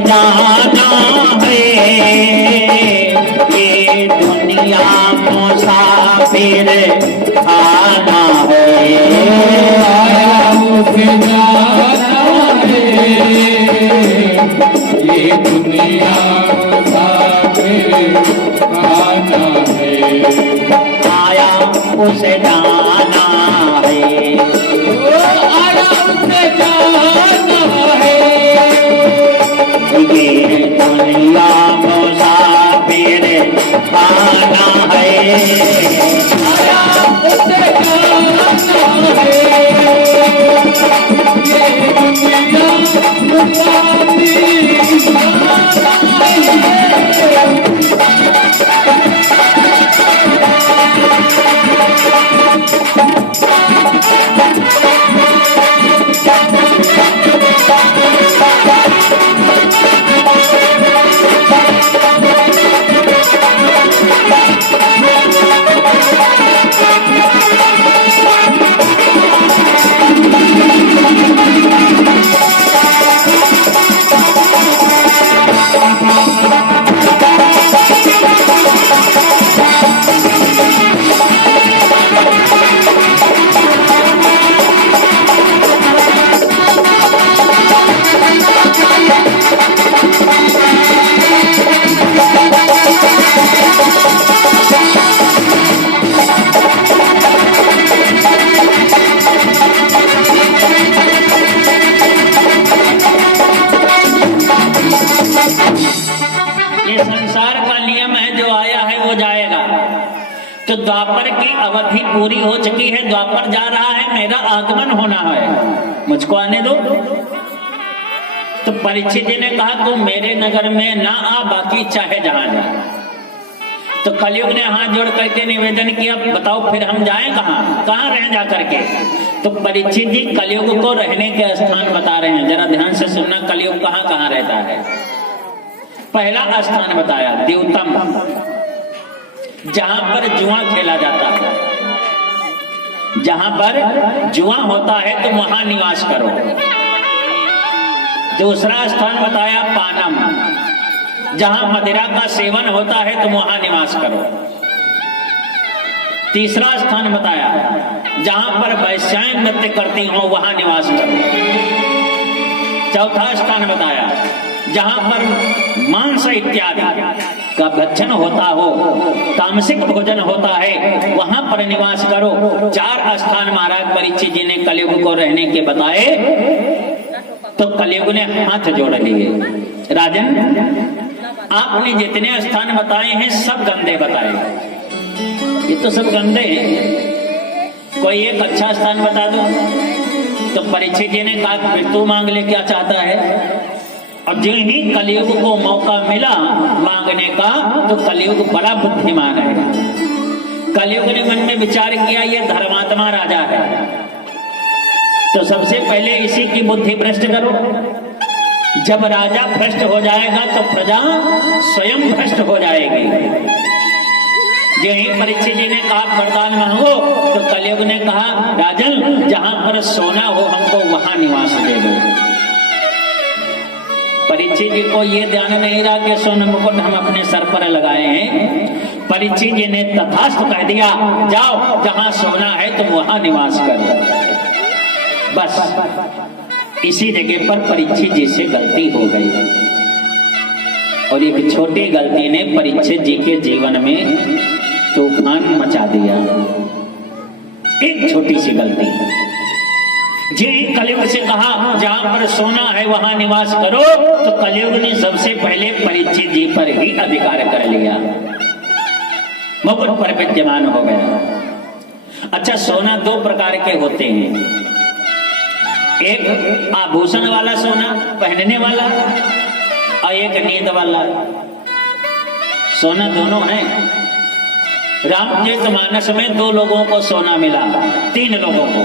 जाना है, ये दुनिया मुसाफिर आना है। आया उसे जाना है, ये दुनिया मुसाफिर आना है। आया उसे जाना है, आया उसे जाना है, ये दुनिया मुसाफिर आना है। आया उसे जाना है, ये दुनिया मुसाफिर आना है। तो द्वापर की अवधि पूरी हो चुकी है, द्वापर जा रहा है, मेरा आगमन होना है, मुझको आने दो। तो परीक्षित जी ने कहा तू मेरे नगर में ना आ, बाकी चाहे जहां जा। तो कलयुग ने हाथ जोड़ करके निवेदन किया, बताओ फिर हम जाएं कहाँ, कहाँ रह जा करके। तो परीक्षित जी कलयुग को रहने के स्थान बता रहे हैं, जरा ध्यान से सुनना, कलयुग कहाँ कहाँ रहता है। पहला स्थान बताया द्योतम, जहां पर जुआ खेला जाता है, जहां पर जुआ होता है तो वहां निवास करो। दूसरा स्थान बताया पानम, जहां मदिरा का सेवन होता है तो वहां निवास करो। तीसरा स्थान बताया जहां पर वैश्याएं नृत्य करती हो वहां निवास करो। चौथा स्थान बताया जहां पर मांस इत्यादि का भक्षण होता हो, तामसिक भोजन होता है, वहां पर निवास करो। 4 स्थान महाराज परीक्षित जी ने कलयुग को रहने के बताए। तो कलयुग ने हाथ जोड़ लिए, राजन आपने जितने स्थान बताए हैं सब गंदे बताए, ये तो सब गंदे हैं, कोई एक अच्छा स्थान बता दो। तो परीक्षित जी ने कहा फिर तू मांग ले, क्या चाहता है। और जो ही कलयुग को मौका मिला मांगने का, तो कलयुग बड़ा बुद्धिमान है। कलयुग ने मन में विचार किया ये धर्मात्मा राजा है, तो सबसे पहले इसी की बुद्धि भ्रष्ट करो। जब राजा भ्रष्ट हो जाएगा तो प्रजा स्वयं भ्रष्ट हो जाएगी। यही परीक्षित जी ने कहा वरदान मांगो, तो कलयुग ने कहा राजन जहां पर सोना हो हमको वहां निवास दे दो। परीक्षित जी को ये ध्यान नहीं रहा कि सोना मुकुट हम अपने सर पर लगाए हैं। परीक्षित जी ने तथास्तु कह दिया, जाओ जहां सोना है तुम वहां निवास करो। बस इसी जगह पर परीक्षित जी से गलती हो गई, और एक छोटी गलती ने परीक्षित जी के जीवन में तूफान मचा दिया। एक छोटी सी गलती, जी कलयुग से कहा जहां पर सोना है वहां निवास करो, तो कलयुग ने सबसे पहले परीक्षित जी पर ही अधिकार कर लिया, मुकुट पर विद्यमान हो गया। अच्छा, सोना 2 प्रकार के होते हैं, एक आभूषण वाला सोना पहनने वाला, और एक नींद वाला सोना, दोनों है। रामचरितमानस में 2 लोगों को सोना मिला, 3 लोगों को।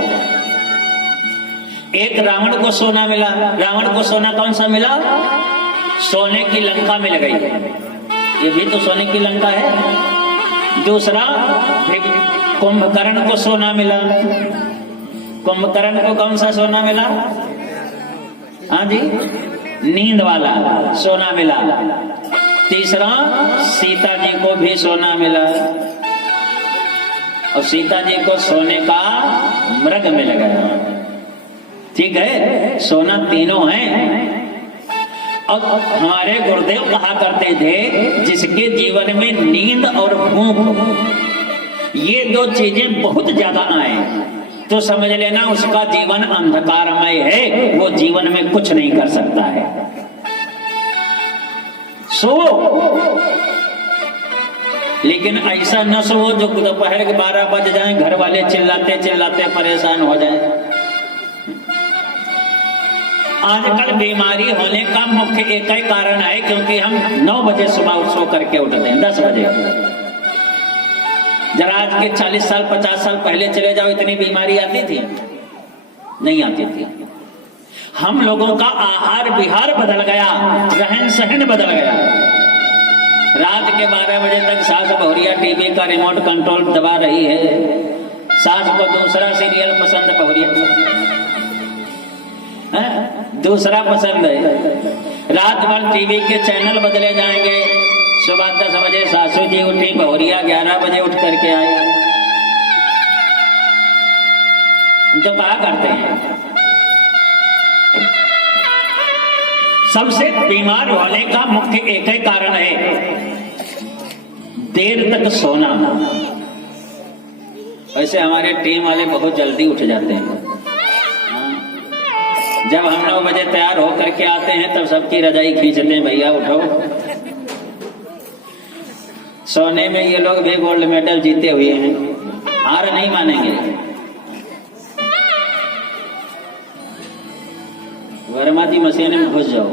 एक रावण को सोना मिला, रावण को सोना कौन सा मिला, सोने की लंका मिल गई, ये भी तो सोने की लंका है। दूसरा कुंभकर्ण को सोना मिला, कुंभकर्ण को कौन सा सोना मिला, हाँ जी नींद वाला सोना मिला। तीसरा, सीता जी को भी सोना मिला और सीता जी को सोने का मृग मिल गया। ठीक है, सोना तीनों हैं। और हमारे गुरुदेव कहा करते थे जिसके जीवन में नींद और भूख ये दो चीजें बहुत ज्यादा आए तो समझ लेना उसका जीवन अंधकारमय है, वो जीवन में कुछ नहीं कर सकता है। सो लेकिन ऐसा न सो जो दोपहर के 12 बज जाए, घर वाले चिल्लाते चिल्लाते परेशान हो जाए। आजकल बीमारी होने का मुख्य एक ही कारण है क्योंकि हम 9 बजे सुबह सो करके उठते हैं, 10 बजे। जरा आज के 40 साल 50 साल पहले चले जाओ, इतनी बीमारी आती थी? नहीं आती थी। हम लोगों का आहार विहार बदल गया, रहन सहन बदल गया। रात के 12 बजे तक सास बहुरिया टीवी का रिमोट कंट्रोल दबा रही है, सास को दूसरा सीरियल पसंद, बहुरिया दूसरा पसंद है। रात भर टीवी के चैनल बदले जाएंगे। सुबह 10 बजे सासू जी उठी, बहुरिया 11 बजे उठ करके आए। हम तो कहा करते हैं सबसे बीमार होने का मुख्य एक ही कारण है देर तक सोना। वैसे हमारे टीम वाले बहुत जल्दी उठ जाते हैं। जब हम 9 बजे तैयार होकर के आते हैं तब सबकी रजाई खींचते हैं, भैया उठो। सोने में ये लोग भी गोल्ड मेडल जीते हुए हैं, हार नहीं मानेंगे। वर्माती मशीन में घुस जाओ।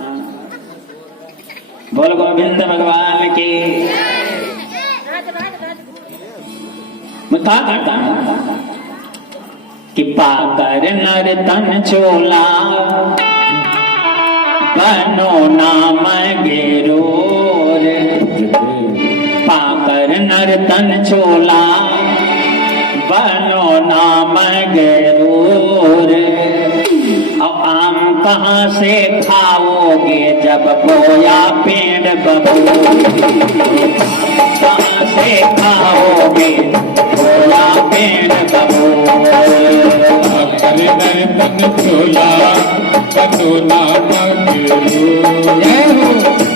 हाँ। बोल गोविंद भगवान की। मैं कहा करता हूं कि पाकर नर तन चोला बनो नाम गेरोर। पाकर नर तन चोला बनो नाम गेरोर। अब आम कहाँ से खाओगे जब बोया पेड़ बबूर। कहाँ से खाओगे बोया पेड़ बबूर। तन चोला बनो नाम गेरोर।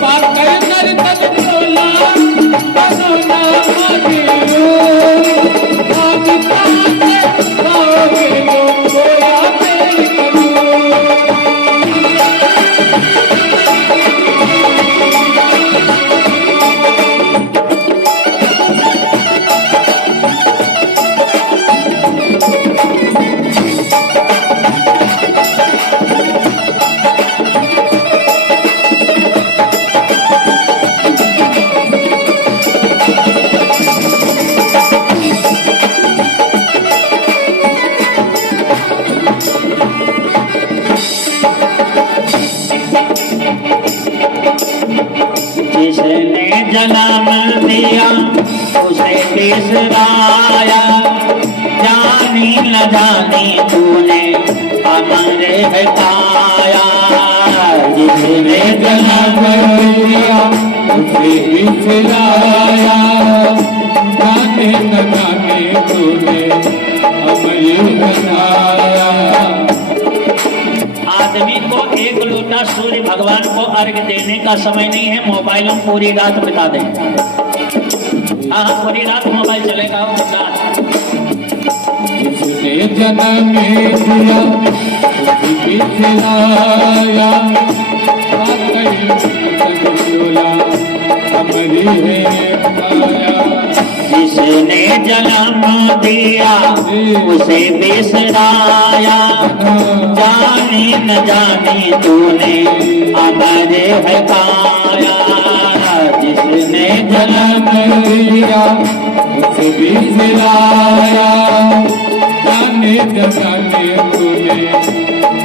पाकर नर तन चोला बनो नाम गेरोर। आम कहाँ से खाओगे बोया पेड़ बबूर। जिसने जन्म दिया उसे बिसराया। जानी न जानी तूने हमारे हटाया। जिसने जन्म दिया उसे बिसराया। जाने न जाने तूने हमें हटाया। आदमी को एक लोटा सूर्य भगवान को अर्घ देने का समय नहीं है, मोबाइल में पूरी रात बिता दें। हाँ, पूरी रात मोबाइल चलेगा। जिसने जन्म दिया उसे बिसराया। जिसने जन्म दिया उसे बिसराया। जानी न जानी तूने हमारे हटाया। जिसने जन्म दिया उसे बिसराया। जाने न जाने तूने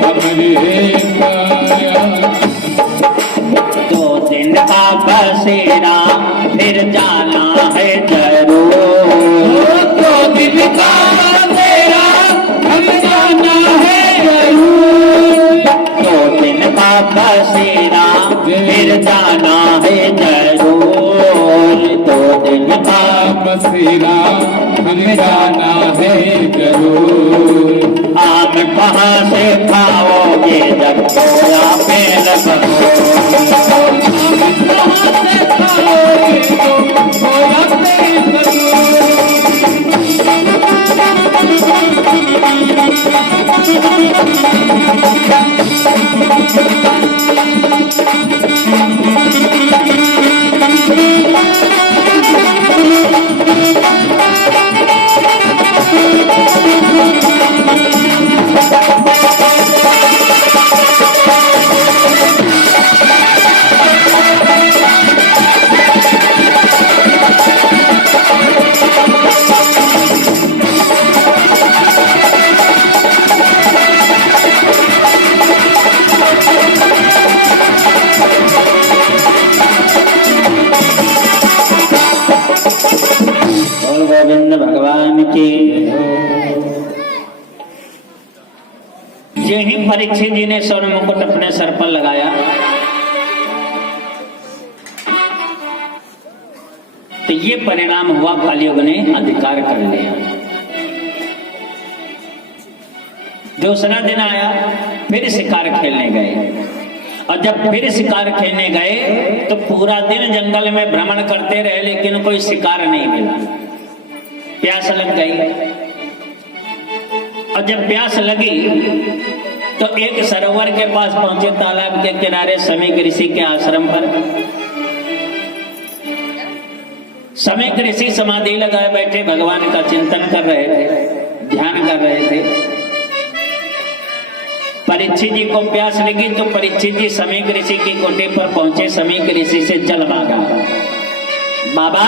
हमारे हटाया। 2 दिन का बसेरा फिर जाना है जरूर। 2 दिन का बसेरा हम जाना है जरूर। 2 दिन का जाना है जरूर, 2 दिन आप श्री राम हमें जाना है जरूर। आम कहाँ से खाओगे जब खोया पेल गोविंद भगवान की। यही परीक्षित जी ने स्वर्ण मुकुट अपने सर पर लगाया तो ये परिणाम हुआ, कलयुग ने अधिकार कर लिया। दूसरा दिन आया, फिर शिकार खेलने गए, और जब फिर शिकार खेलने गए तो पूरा दिन जंगल में भ्रमण करते रहे लेकिन कोई शिकार नहीं मिला। प्यास लग गई, और जब प्यास लगी तो एक सरोवर के पास पहुंचे, तालाब के किनारे समीक ऋषि के आश्रम पर। समीक ऋषि समाधि लगाए बैठे भगवान का चिंतन कर रहे थे, ध्यान कर रहे थे। परीक्षित जी को प्यास लगी तो परीक्षित जी समीक ऋषि की कोठी पर पहुंचे, समीक ऋषि से जल मांगा। बाबा,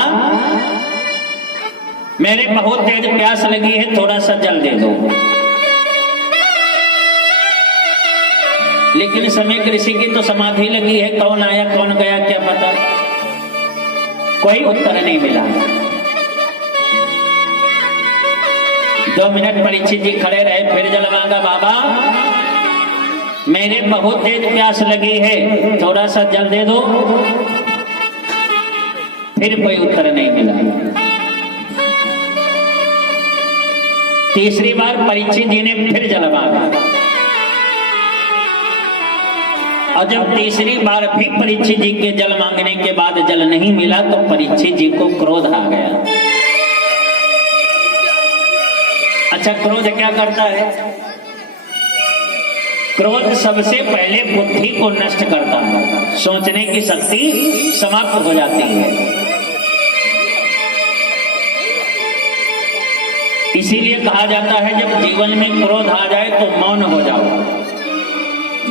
मेरे बहुत तेज प्यास लगी है, थोड़ा सा जल दे दो। लेकिन समीक ऋषि की तो समाधि लगी है, कौन आया कौन गया क्या पता, कोई उत्तर नहीं मिला। 2 मिनट परीक्षित जी खड़े रहे, फिर जल मांगा। बाबा, मेरे बहुत तेज प्यास लगी है, थोड़ा सा जल दे दो। फिर कोई उत्तर नहीं मिला। तीसरी बार परीक्षित जी ने फिर जल मांगा, और जब तीसरी बार भी परीक्षित जी के जल मांगने के बाद जल नहीं मिला तो परीक्षित जी को क्रोध आ गया। अच्छा, क्रोध क्या करता है? क्रोध सबसे पहले बुद्धि को नष्ट करता है, सोचने की शक्ति समाप्त हो जाती है। इसीलिए कहा जाता है जब जीवन में क्रोध आ जाए तो मौन हो जाओ,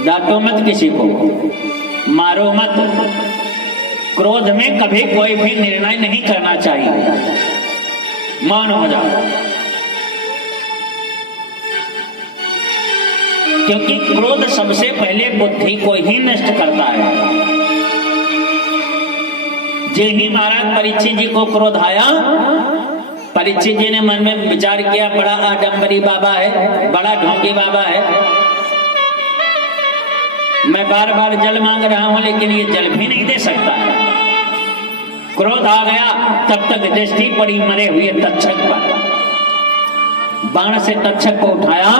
डांटो मत किसी को, मारो मत। क्रोध में कभी कोई भी निर्णय नहीं करना चाहिए, मौन हो जाओ। क्योंकि क्रोध सबसे पहले बुद्धि को ही नष्ट करता है। जे ही महाराज परीक्षित जी को क्रोध आया, परीक्षित जी ने मन में विचार किया, बड़ा आडंबरी बाबा है, बड़ा ढोंगी बाबा है, मैं बार बार जल मांग रहा हूं लेकिन ये जल भी नहीं दे सकता है। क्रोध आ गया, तब तक दृष्टि पड़ी मरे हुए तक्षक पर। बाण से तक्षक को उठाया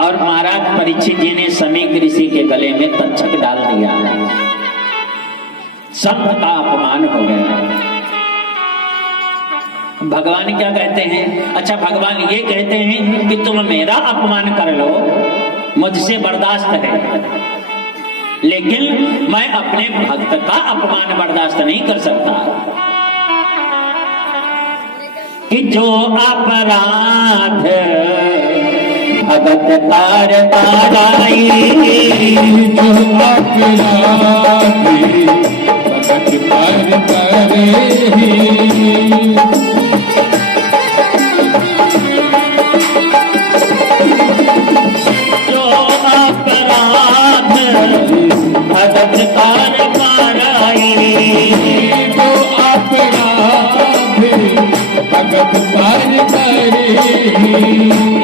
और महाराज परीक्षित जी ने समीक ऋषि के गले में तक्षक डाल दिया। संत का अपमान हो गया। भगवान क्या कहते हैं? अच्छा, भगवान ये कहते हैं कि तुम मेरा अपमान कर लो, मुझसे बर्दाश्त है, लेकिन मैं अपने भक्त का अपमान बर्दाश्त नहीं कर सकता। कि जो अपराध भगत कार ताराई, जो अपराध भगत कार तारे, भगत कार पाराई, जो अपराध भगत कार तारे,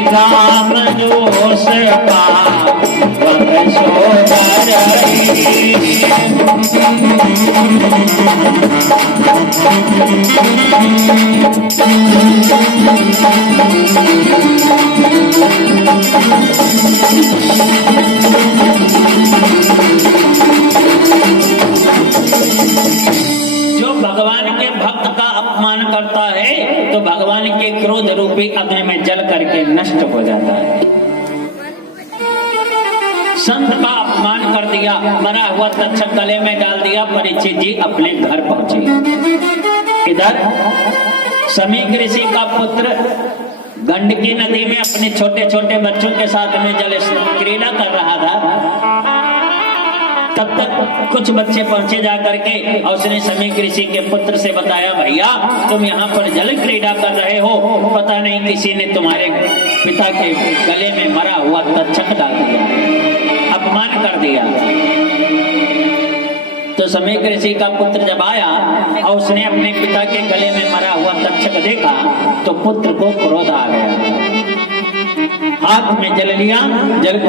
राम जोश पावक सोदरई। जो भगवान के भक्त का अपमान करता है तो भगवान के क्रोध रूपी अग्नि में जल करके नष्ट हो जाता है। संत का अपमान कर दिया, मरा हुआ तक्षक गले में डाल दिया, परीक्षित जी अपने घर पहुंचे। इधर समीक ऋषि का पुत्र गंडकी नदी में अपने छोटे छोटे बच्चों के साथ में जल क्रीड़ा कर रहा था। तब तक कुछ बच्चे पहुंचे जा करके और उसने समीक ऋषि के पुत्र से बताया, भैया तुम यहाँ पर जल क्रीड़ा कर रहे हो, पता नहीं किसी ने तुम्हारे पिता के गले में मरा हुआ तक्षक डाल दिया, अपमान कर दिया। तो समीक ऋषि का पुत्र जब आया और उसने अपने पिता के गले में मरा हुआ तक्षक देखा तो पुत्र को क्रोध आ गया। हाथ में जल लिया, जल को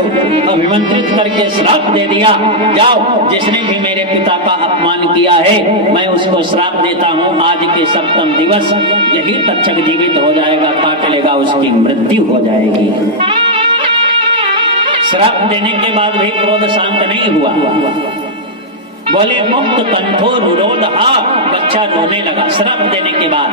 अभिमंत्रित करके श्राप दे दिया, जाओ जिसने भी मेरे पिता का अपमान किया है मैं उसको श्राप देता हूँ, आज के सप्तम दिवस यही तक्षक जीवित हो जाएगा, काट लेगा, उसकी मृत्यु हो जाएगी। श्राप देने के बाद भी क्रोध शांत नहीं हुआ। बोले मुक्त कंठो रुरोध, बच्चा रोने लगा श्राप देने के बाद।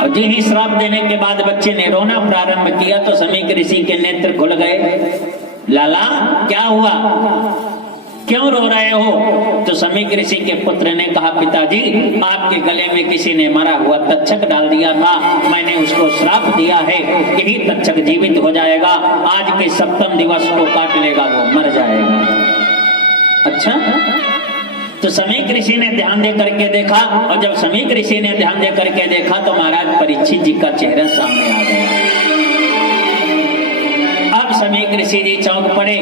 और जी ही श्राप देने के बाद बच्चे ने रोना प्रारंभ किया तो समीक ऋषि के नेत्र खुल गए। लाला क्या हुआ, क्यों रो रहे हो? तो समीक ऋषि के पुत्र ने कहा, पिताजी आपके गले में किसी ने मरा हुआ तक्षक डाल दिया था, मैंने उसको श्राप दिया है, यही तक्षक जीवित हो जाएगा, आज के सप्तम दिवस को काट लेगा, वो मर जाएगा। अच्छा, तो समीक ऋषि ने ध्यान दे करके देखा और जब समीक ऋषि ने ध्यान दे करके देखा तो महाराज परीक्षित जी का चेहरा सामने आ गया। अब समीक ऋषि जी चौंक पड़े,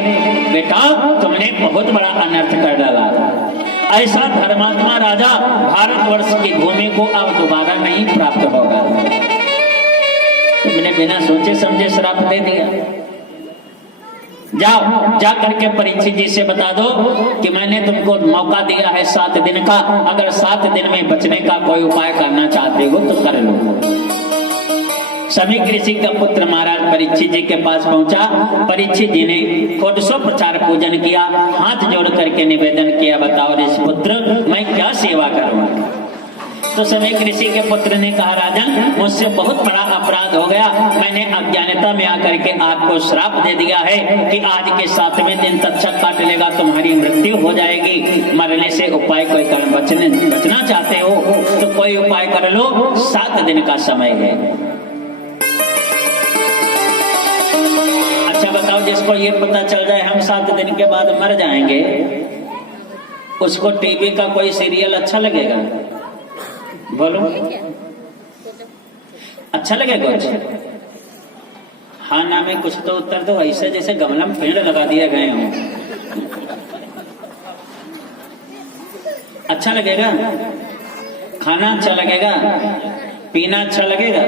बेटा तुमने बहुत बड़ा अनर्थ कर डाला, ऐसा धर्मात्मा राजा भारतवर्ष की भूमि को अब दोबारा नहीं प्राप्त होगा। तुमने बिना सोचे समझे श्राप दे दिया। जाओ जा करके परीक्षित जी से बता दो कि मैंने तुमको मौका दिया है 7 दिन का, अगर 7 दिन में बचने का कोई उपाय करना चाहते हो तो कर लो। समीक ऋषि का पुत्र महाराज परीक्षित जी के पास पहुंचा। परीक्षित जी ने कोटसो प्रचार पूजन किया, हाथ जोड़ करके निवेदन किया, बताओ ऋषि पुत्र मैं क्या सेवा करूं? तो समीक ऋषि के पुत्र ने कहा, राजन मुझसे बहुत बड़ा अपराध हो गया, मैंने अज्ञानता में आकर के आपको श्राप दे दिया है कि आज के 7वें दिन तक्षक काट लेगा, तुम्हारी मृत्यु हो जाएगी, मरने से उपाय कोई कर बचना चाहते हो तो कोई उपाय कर लो, 7 दिन का समय है। अच्छा बताओ, जिसको ये पता चल जाए हम 7 दिन के बाद मर जाएंगे, उसको टीवी का कोई सीरियल अच्छा लगेगा? बोलो, अच्छा लगेगा? हाँ ना में कुछ तो उत्तर दो, ऐसे जैसे गमला में पेड़ लगा दिए गए हों। अच्छा लगेगा? खाना अच्छा लगेगा? पीना अच्छा लगेगा?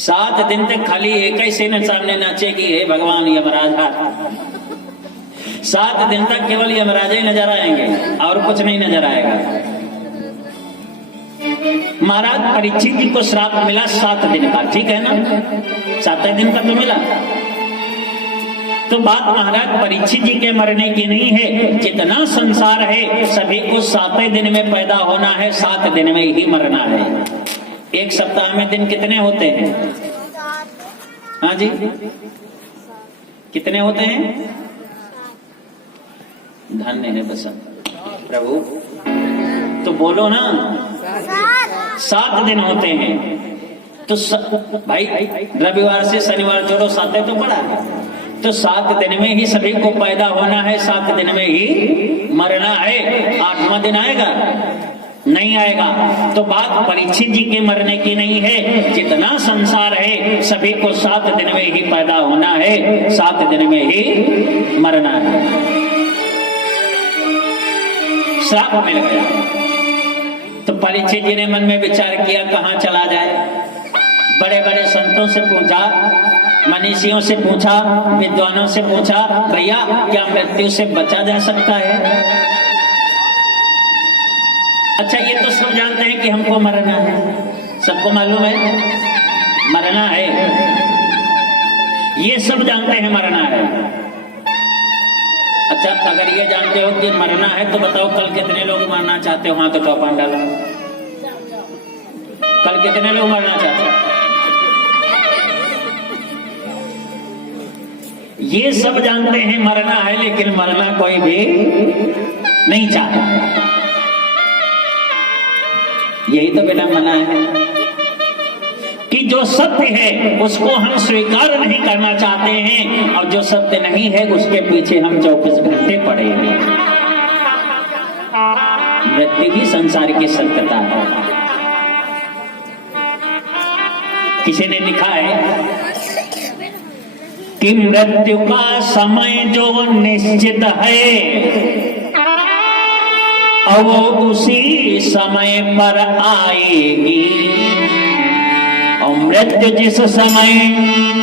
7 दिन तक खाली एक ही सीने सामने नाचेगी, हे भगवान यमराज। 7 दिन तक केवल यमराज ही नजर आएंगे और कुछ नहीं नजर आएगा। महाराज परीक्षित जी को श्राप मिला 7 दिन का, ठीक है ना? 7 दिन का तो मिला। तो बात महाराज परीक्षित जी के मरने की नहीं है, जितना संसार है सभी को 7 दिन में पैदा होना है, 7 दिन में ही मरना है। एक सप्ताह में दिन कितने होते हैं? हाँ जी, कितने होते हैं? धन्य है बसंत प्रभु, तो बोलो ना। 7 दिन होते हैं। तो भाई रविवार से शनिवार जोड़ो, 7 तो पड़ा है, तो 7 दिन में ही सभी को पैदा होना है, 7 दिन में ही मरना है। 8वां दिन आएगा? नहीं आएगा। तो बात परीक्षित जी के मरने की नहीं है, जितना संसार है सभी को 7 दिन में ही पैदा होना है, 7 दिन में ही मरना है। श्राप मिल गया। तो परीक्षित जी ने मन में विचार किया, कहाँ चला जाए? बड़े बड़े संतों से पूछा, मनीषियों से पूछा, विद्वानों से पूछा, भैया क्या मृत्यु से बचा जा सकता है? अच्छा, ये तो सब जानते हैं कि हमको मरना है, सबको मालूम है मरना है, ये सब जानते हैं मरना है। अच्छा, अगर ये जानते हो कि मरना है तो बताओ कल कितने लोग मरना चाहते हो? हाथ उठाओ, पान डालो। कल कितने लोग मरना चाहते हो? ये सब जानते हैं मरना है, लेकिन मरना कोई भी नहीं चाहता। यही तो बेटा मना है कि जो सत्य है उसको हम स्वीकार नहीं करना चाहते हैं, और जो सत्य नहीं है उसके पीछे हम 24 घंटे पड़े हैं। मृत्यु ही संसार की सत्यता है। किसी ने लिखा है कि मृत्यु का समय जो निश्चित है और वो उसी समय पर आएगी, और मृत्यु जिस समय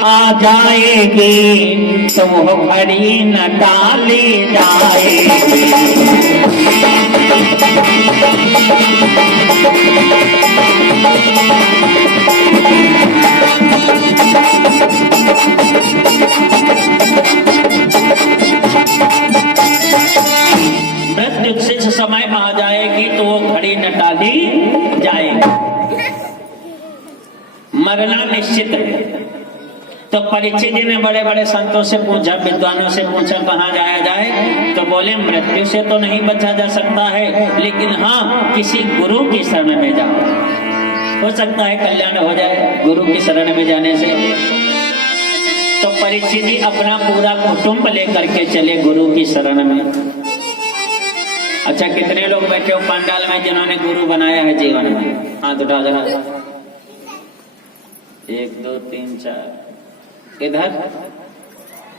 आ जाएगी तो वो घड़ी न टाली जाएगी। मृत्यु जिस समय आ जाएगी तो वो घड़ी न टाली जाएगी। मरना निश्चित है। तो परीक्षित जी ने बड़े बड़े संतों से पूछा, विद्वानों से पूछा कहाँ जाया जाए, तो बोले मृत्यु से तो नहीं बचा जा सकता है, लेकिन हाँ किसी गुरु की शरण में जाओ, हो सकता है कल्याण हो जाए गुरु की शरण में जाने से। तो परीक्षित जी अपना पूरा कुटुंब लेकर के चले गुरु की शरण में। अच्छा, कितने लोग बैठे हो पंडाल में जिन्होंने गुरु बनाया है जीवन में? हाथ उठा जरा। 1 2 3 4। इधर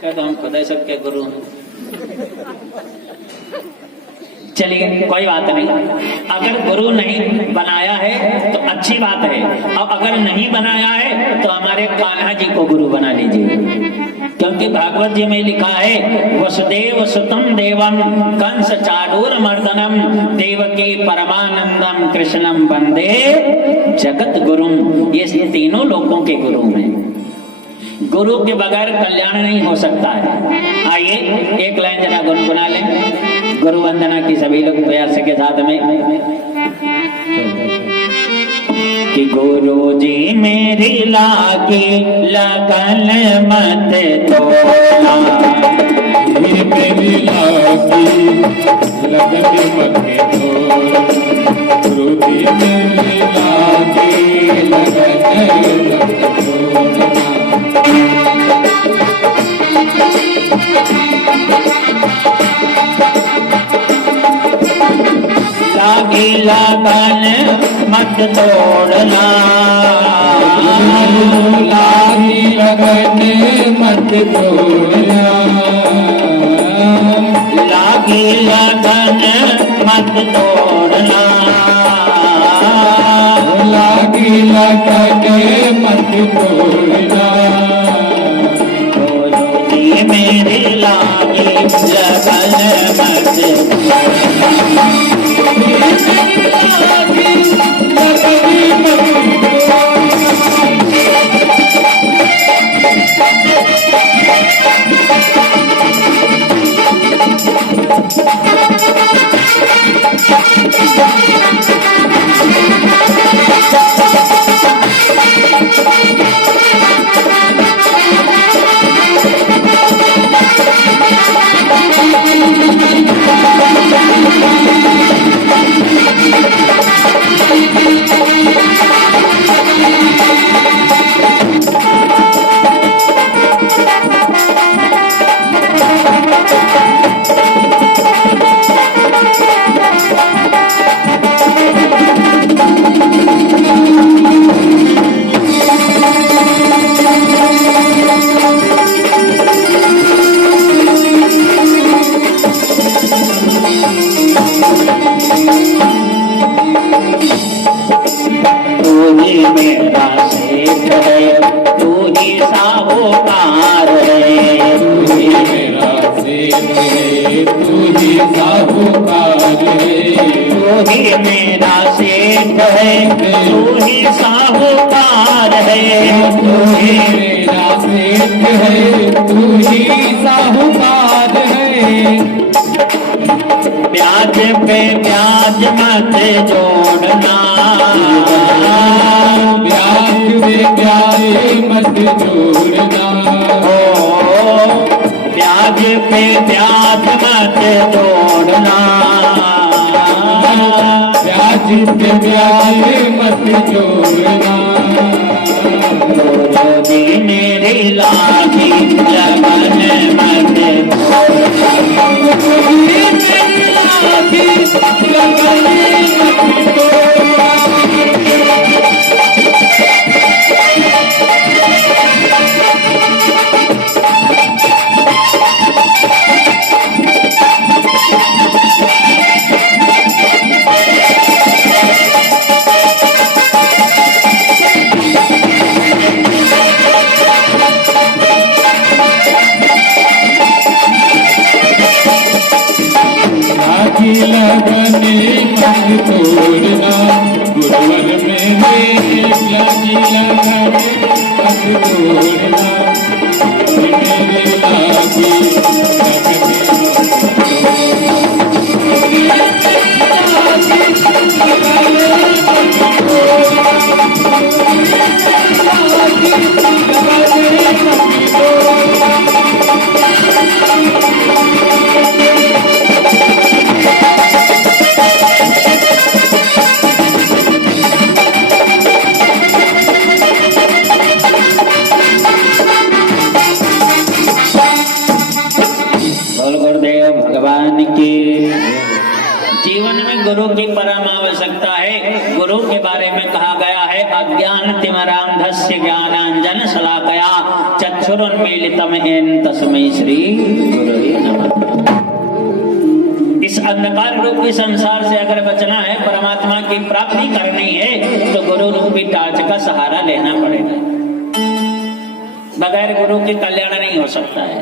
क्या तो हम खुदा सबके गुरु हैं। चलिए कोई बात नहीं, अगर गुरु नहीं बनाया है तो अच्छी बात है, और अगर नहीं बनाया है तो हमारे कान्हा जी को गुरु बना लीजिए, क्योंकि भागवत जी में लिखा है वसुदेव सुतम देवम कंस चारूर मर्दनम देवकी परमानंदम कृष्णम वंदे जगत गुरुम। ये तीनों लोगों के गुरु हैं। गुरु के बगैर कल्याण नहीं हो सकता है। आइए एक लाइन जरा गुनगुना लें गुरु वंदना की, सभी लोग प्रयास के साथ में कि गुरु जी मेरी लागी लगन मत तोड़ना, मेरी लागी लगन मत तोड़ना, गुरु जी मेरी लागी लगन मत तोड़ना। लागी लगन मत तोड़ना, लागी लगन मत तोड़ना, लागी लगन मत तोड़ना, लागी लगन मत तोड़ना, गुरु जी मेरी लागी लगन मत तोड़ना। मेरा से तू ही साहूकार है। तू ही मेरा सेठ है, तू ही साहूकार है। तू ही मेरा सेठ है, तू ही साहूकार है। ब्याज पे ब्याज मत जोड़ना, ब्याज पे ब्याज मत जोड़ना। ब्याज पे ब्याज मत जोड़ना, ब्याज पे ब्याज मत जोड़ना। जी मेरी लागी लगन मत राखी लगने मत तोड़ना, गुरुवर मेरे राखी लगने मत तोड़ना। मेरे राखी बोल गुरुदेव भगवान की। जीवन में गुरु की परम आवश्यकता है। गुरु के बारे में कहा गया है, अज्ञान तिमिरांधस्य ज्ञानांजन शलाकया चक्षुरुन्मीलितम् येन तस्मै श्री गुरुवे नमः। इस अंधकार रूपी संसार से अगर बचना है, परमात्मा की प्राप्ति करनी है, तो गुरु रूपी टार्च का सहारा लेना पड़ेगा। बगैर गुरु के कल्याण नहीं हो सकता है।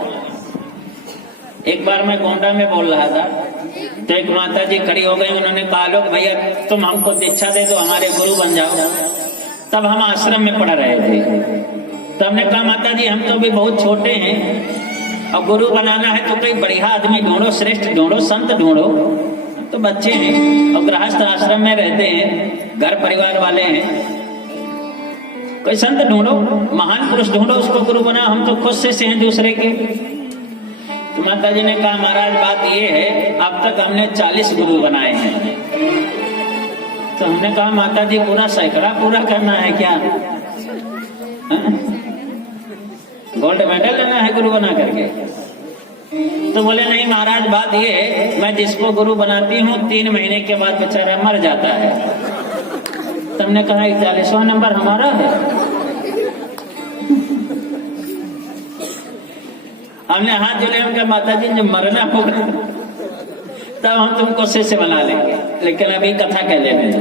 एक बार मैं गोंडा में बोल रहा था, तो एक माता जी खड़ी हो गई। उन्होंने कहा, लोग भैया तुम हमको दीक्षा दे दो, हमारे गुरु बन जाओ। तब हम आश्रम में पढ़ रहे थे। तो हमने कहा, माता जी हम तो अभी बहुत छोटे हैं, और गुरु बनाना है तो कोई बढ़िया आदमी ढूंढो, श्रेष्ठ ढूंढो, संत ढूंढो। तो बच्चे हैं और गृहस्थ आश्रम में रहते हैं, घर परिवार वाले हैं, कोई संत ढूंढो, महान पुरुष ढूंढो, उसको गुरु बना। हम तो खुद से हैं दूसरे के। तो माता जी ने कहा, महाराज बात ये है, अब तक हमने 40 गुरु बनाए हैं। तो हमने कहा, माता जी पूरा सैकड़ा पूरा करना है क्या? गोल्ड मेडल लेना है गुरु बना करके? तो बोले नहीं महाराज, बात ये है, मैं जिसको गुरु बनाती हूँ 3 महीने के बाद बेचारा मर जाता है। तो हमने कहा, 41वां नंबर हमारा है। हमने हाथ जोड़े, हम कहा, माता जी जब मरना होगा तब हम तुमको शिष्य बना लेंगे, लेकिन अभी कथा कह लेने दो।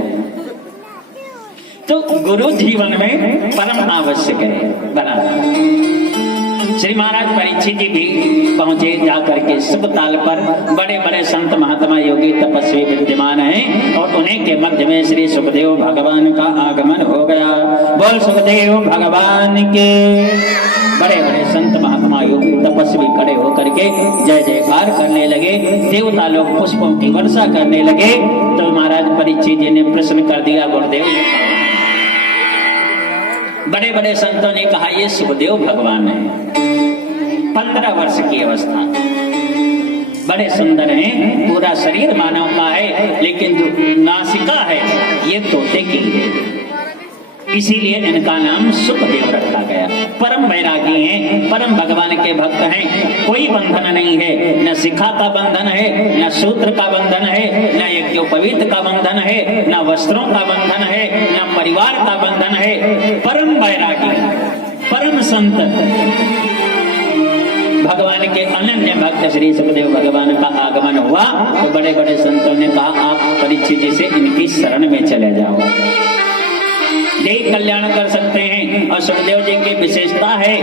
तो गुरु जीवन में परम आवश्यक है बनाना। श्री महाराज परीक्षित जी भी पहुंचे, जाकर के शुभ ताल पर बड़े बड़े संत महात्मा योगी तपस्वी विद्यमान हैं, और उन्हीं के मध्य में श्री सुखदेव भगवान का आगमन हो गया। बोल सुखदेव भगवान के। बड़े बड़े संत महात्मा योगी तपस्वी खड़े होकर के जय जयकार करने लगे। देवता लोग पुष्पों की वर्षा करने लगे। तो महाराज परीक्षित जी ने प्रश्न कर दिया, गुरुदेव बड़े बड़े संतों ने कहा, ये सुखदेव भगवान है, 15 वर्ष की अवस्था, बड़े सुंदर हैं, पूरा शरीर मानव का है, लेकिन जो नासिका है ये तोते की है, इसीलिए इनका नाम सुखदेव रखा गया। परम वैरागी हैं, परम भगवान के भक्त हैं। कोई बंधन नहीं है, न शिखा का बंधन है, न सूत्र का बंधन है, न यज्ञोपवीत का बंधन है, न वस्त्रों का बंधन है, न परिवार का बंधन है। परम वैरागी, परम संत, भगवान के अनन्य भक्त श्री सुखदेव भगवान का आगमन हुआ। तो बड़े बड़े संतों ने कहा, आप परीक्षित जी से इनकी शरण में चले जाओ, यही कल्याण कर सकते हैं। और सुखदेव जी की विशेषता है,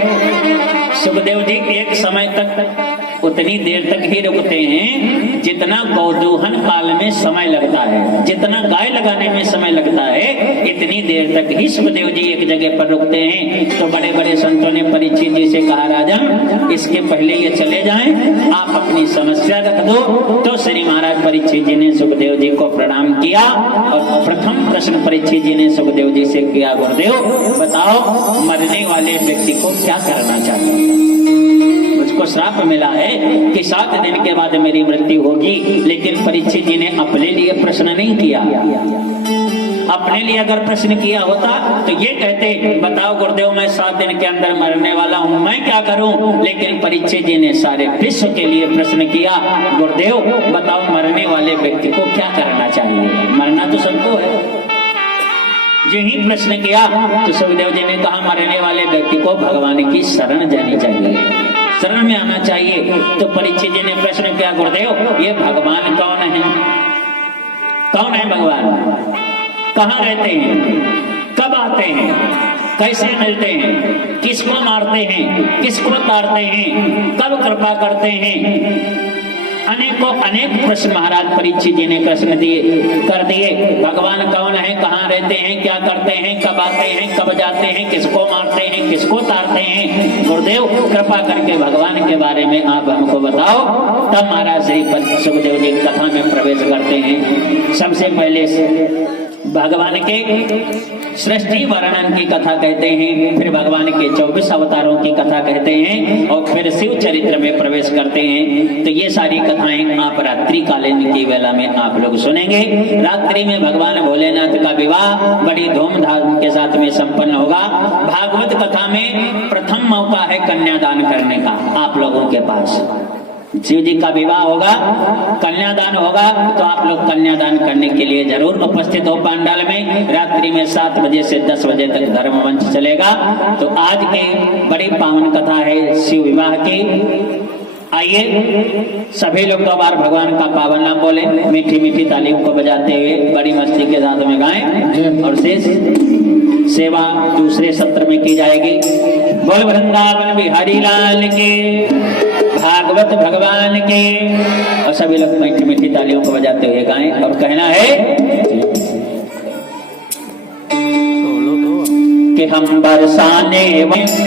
सुखदेव जी एक समय तक उतनी देर तक ही रुकते हैं जितना गौदूहन पाल में समय लगता है, जितना गाय लगाने में समय लगता है इतनी देर तक ही सुखदेव जी एक जगह पर रुकते हैं। तो बड़े बड़े संतों ने परीक्षित जी से कहा, राजन इसके पहले ये चले जाएं, आप अपनी समस्या रख दो। तो श्री महाराज परीक्षित जी ने सुखदेव जी को प्रणाम किया और प्रथम प्रश्न परीक्षित जी ने सुखदेव जी से किया, गुरुदेव बताओ मरने वाले व्यक्ति को क्या करना चाहिए? मुझको श्राप मिला है कि 7 दिन के बाद मेरी मृत्यु होगी, लेकिन परीक्षित जी ने अपने लिए प्रश्न नहीं किया। अपने लिए अगर प्रश्न किया होता तो ये कहते, बताओ गुरुदेव मैं 7 दिन के अंदर मरने वाला हूं, मैं क्या करूं? लेकिन परीक्षित जी ने सारे विश्व के लिए प्रश्न किया, गुरुदेव बताओ मरने वाले व्यक्ति को क्या करना चाहिए? मरना तो सबको है। जो ही प्रश्न किया तो सुखदेव जी ने कहा, मरने वाले व्यक्ति को भगवान की शरण जानी चाहिए, शरण में आना चाहिए। तो परीक्षित जी ने प्रश्न किया, गुरुदेव ये भगवान कौन है? कौन है भगवान? कहाँ रहते हैं? कब आते हैं? कैसे मिलते हैं? किसको मारते हैं? किसको तारते हैं? कब कृपा करते हैं? अनेकों अनेक प्रश्न महाराज परीक्षित जी ने प्रश्न कर दिए। भगवान कौन है, कहाँ रहते हैं, क्या करते हैं, कब आते हैं, कब जाते हैं, किसको मारते हैं, किसको तारते हैं? गुरुदेव कृपा करके भगवान के बारे में आप हमको बताओ। तब महाराज श्री सुखदेव जी कथा में प्रवेश करते हैं। सबसे पहले भगवान के सृष्टि वर्णन की कथा कहते हैं, फिर भगवान के 24 अवतारों की कथा कहते हैं और फिर शिव चरित्र में प्रवेश करते हैं। तो ये सारी कथाएं आप रात्रि कालीन की वेला में आप लोग सुनेंगे। रात्रि में भगवान भोलेनाथ का विवाह बड़ी धूमधाम के साथ में संपन्न होगा। भागवत कथा में प्रथम मौका है कन्यादान करने का आप लोगों के पास। शिव जी का विवाह होगा, कन्यादान होगा, तो आप लोग कन्यादान करने के लिए जरूर उपस्थित हो पंडाल में। रात्रि में 7 बजे से 10 बजे तक धर्म मंच चलेगा। तो आज की बड़ी पावन कथा है शिव विवाह की। आइए सभी लोग 2 बार भगवान का पावन नाम बोले, मीठी मीठी तालियों को बजाते हुए बड़ी मस्ती के साथ में गाएं और शेष सेवा दूसरे सत्र में की जाएगी। बोल वृंदावन बिहारी लाल के, भागवत भगवान के। और सभी लोग मीठी मीठी तालियों को बजाते हुए गाएं और कहना है कि हम बरसाने वाले